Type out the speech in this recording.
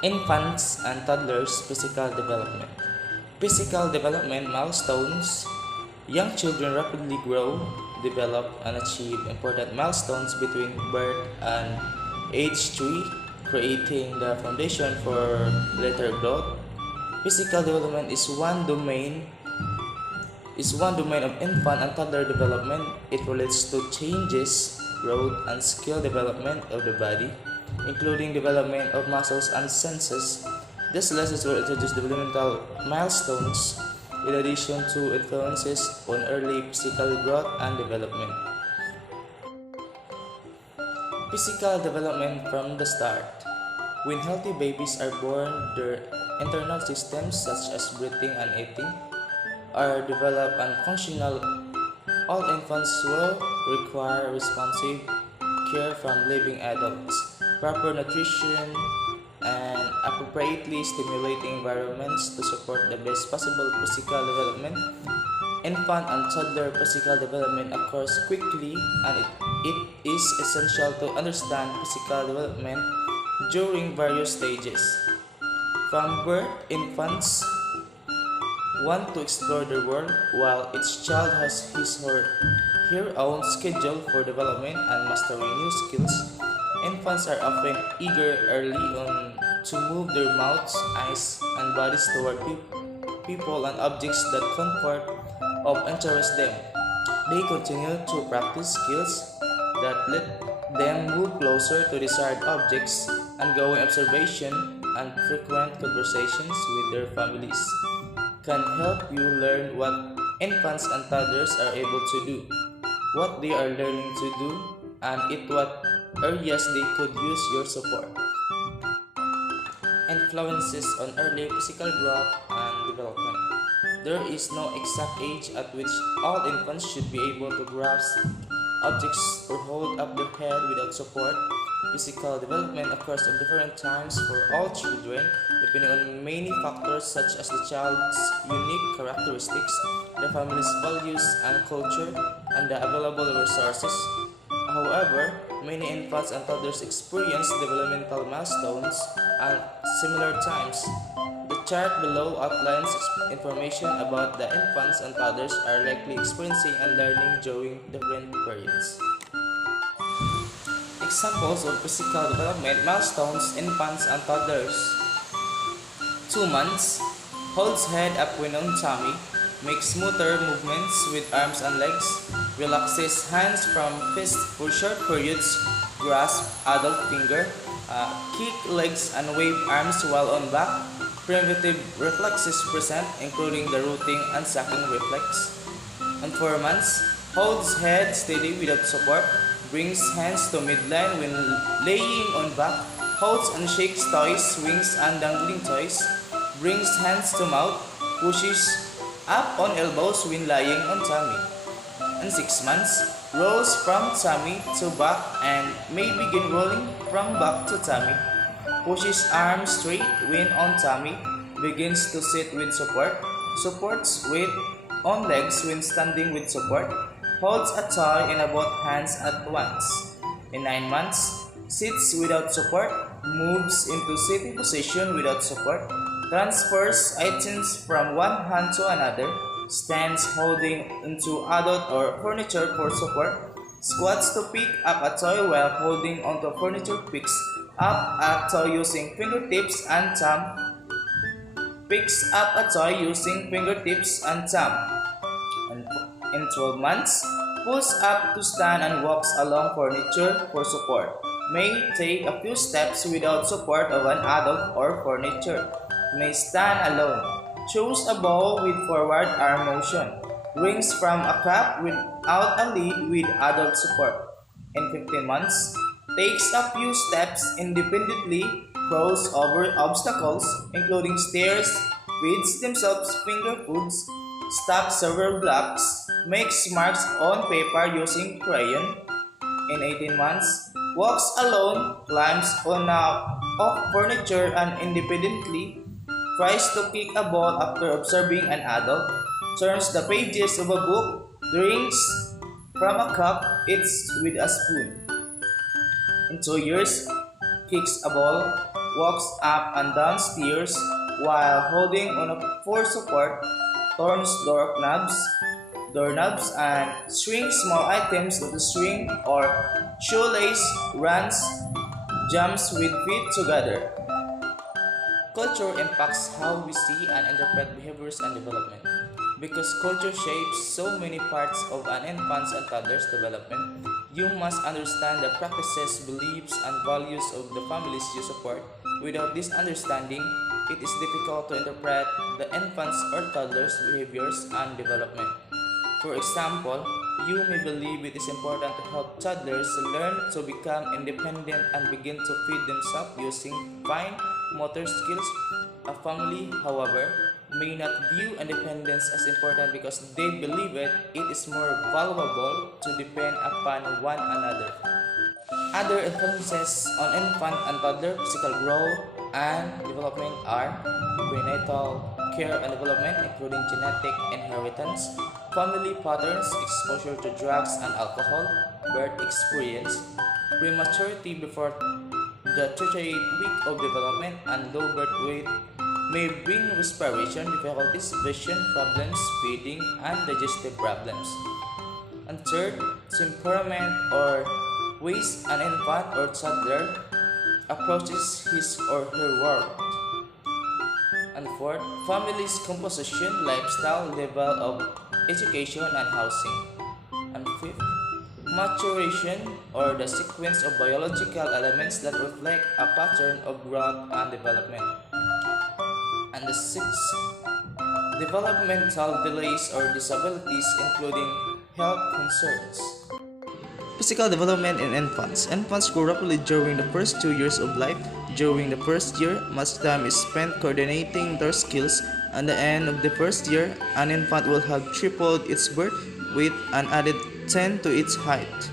Infants and toddlers' physical development. Physical development milestones. Young children rapidly grow, develop, and achieve important milestones between birth and age 3, creating the foundation for later growth. Physical development is one domain of infant and toddler development. It relates to changes, growth, and skill development of the body, including development of muscles and senses. These lessons will introduce developmental milestones in addition to influences on early physical growth and development. Physical development from the start. When healthy babies are born, their internal systems such as breathing and eating are developed and functional. All infants will require responsive care from living adults, proper nutrition, and appropriately stimulating environments to support the best possible physical development. Infant and toddler physical development occurs quickly, and it is essential to understand physical development during various stages. From birth, infants want to explore the world, while each child has his or her own schedule for development and mastering new skills. Infants are often eager early on to move their mouths, eyes, and bodies toward people and objects that comfort or interest them. They continue to practice skills that let them move closer to desired objects, ongoing observation, and frequent conversations with their families can help you learn what infants and toddlers are able to do, what they are learning to do, and in what areas they could use your support. Influences on early physical growth and development. There is no exact age at which all infants should be able to grasp objects or hold up their head without support. Physical development occurs at different times for all children, depending on many factors such as the child's unique characteristics, the family's values and culture, and the available resources. However, many infants and toddlers experience developmental milestones at similar times. The chart below outlines information about the infants and toddlers are likely experiencing and learning during different periods. Examples of physical development milestones infants and toddlers. 2 months. Holds head up when on tummy. Makes motor movements with arms and legs. Relaxes hands from fist for short periods. Grasp adult finger. Kick legs and wave arms while on back. Primitive reflexes present, including the rooting and sucking reflex. On 4 months. Holds head steady without support. Brings hands to midline when laying on back. Holds and shakes toys, swings and dangling toys. Brings hands to mouth. Pushes up on elbows when lying on tummy. In 6 months, rolls from tummy to back and may begin rolling from back to tummy. Pushes arms straight when on tummy. Begins to sit with support. Supports weight on legs when standing with support. Holds a toy in both hands at once. In 9 months, sits without support, moves into sitting position without support, transfers items from one hand to another, stands holding onto adult or furniture for support, squats to pick up a toy while holding onto furniture, picks up a toy using fingertips and thumb, picks up a toy using fingertips and thumb. In 12 months, pulls up to stand and walks along furniture for support. May take a few steps without support of an adult or furniture. May stand alone. Choose a ball with forward arm motion. Rings from a cup without a lid with adult support. In 15 months, takes a few steps independently, crawls over obstacles, including stairs, feeds themselves finger foods, stops several blocks, makes marks on paper using crayon. In 18 months, walks alone, climbs on off furniture and independently, tries to kick a ball after observing an adult, turns the pages of a book, drinks from a cup, eats with a spoon. In 2 years, kicks a ball, walks up and down stairs while holding on for support, turns doorknobs, and strings small items with a string or shoelace, runs, jumps with feet together. Culture impacts how we see and interpret behaviors and development. Because culture shapes so many parts of an infant's and toddler's development, you must understand the practices, beliefs, and values of the families you support. Without this understanding, it is difficult to interpret the infant's or toddler's behaviors and development. For example, you may believe it is important to help toddlers learn to become independent and begin to feed themselves using fine motor skills. A family, however, may not view independence as important because they believe it is more valuable to depend upon one another. Other influences on infant and toddler physical growth and development are prenatal care and development, including genetic inheritance, family patterns, exposure to drugs and alcohol, birth experience, prematurity before the 38th week of development, and low birth weight may bring respiration difficulties, vision problems, feeding, and digestive problems. And third, temperament or ways an infant or toddler approaches his or her world. And fourth, family's composition, lifestyle, level of education, and housing. And fifth, maturation or the sequence of biological elements that reflect a pattern of growth and development. And the sixth, developmental delays or disabilities, including health concerns. Physical development in infants. Infants grow rapidly during the first 2 years of life. During the first year, much time is spent coordinating their skills. At the end of the first year, an infant will have tripled its birth weight and added 10 to its height.